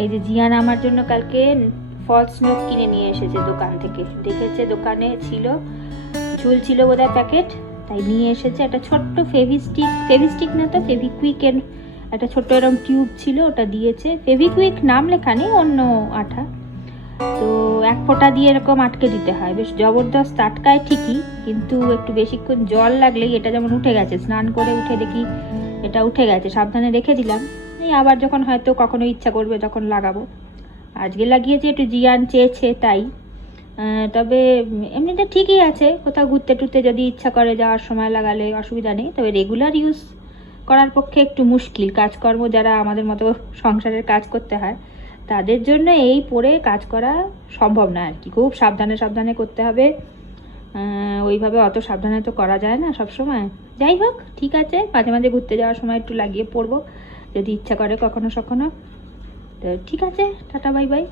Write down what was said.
এই যে জিয়ান আমার জন্য কালকে ফলস নোট কিনে নিয়ে এসেছে দোকান থেকে, দেখেছে দোকানে ছিল, ঝুলছিল বোধহয় প্যাকেট, তাই নিয়ে এসেছে একটা ছোট্ট ফেভিস্টিক না তো ফেভিকুইকের একটা ছোট্ট এরকম টিউব ছিল, ওটা দিয়েছে। ফেভিকুইক নাম লেখা নেই, অন্য আঠা, তো এক ফোঁটা দিয়ে এরকম আটকে দিতে হয়, বেশ জবরদস্ত আটকায় ঠিকই, কিন্তু একটু বেশিক্ষণ জল লাগলেই, এটা যেমন উঠে গেছে, স্নান করে উঠে দেখি এটা উঠে গেছে, সাবধানে রেখে দিলাম, এই আবার যখন হয়তো কখনো ইচ্ছা করবে তখন লাগাবো। আজকে লাগিয়েছি, একটু জিয়ান চেয়েছে তাই। তবে এমনিতে ঠিকই আছে, কোথাও ঘুরতে টুরতে যদি ইচ্ছা করে যাওয়ার সময় লাগালে অসুবিধা নেই, তবে রেগুলার ইউজ করার পক্ষে একটু মুশকিল। কাজকর্ম যারা আমাদের মতো সংসারের কাজ করতে হয় তাদের জন্য এই পরে কাজ করা সম্ভব না আর কি, খুব সাবধানে সাবধানে করতে হবে, ওইভাবে অত সাবধানে তো করা যায় না সব সময়। যাই হোক, ঠিক আছে, মাঝে মাঝে ঘুরতে যাওয়ার সময় একটু লাগিয়ে পড়বো যদি ইচ্ছা করে কখনো সখনো। তো ঠিক আছে, টাটা বাই বাই।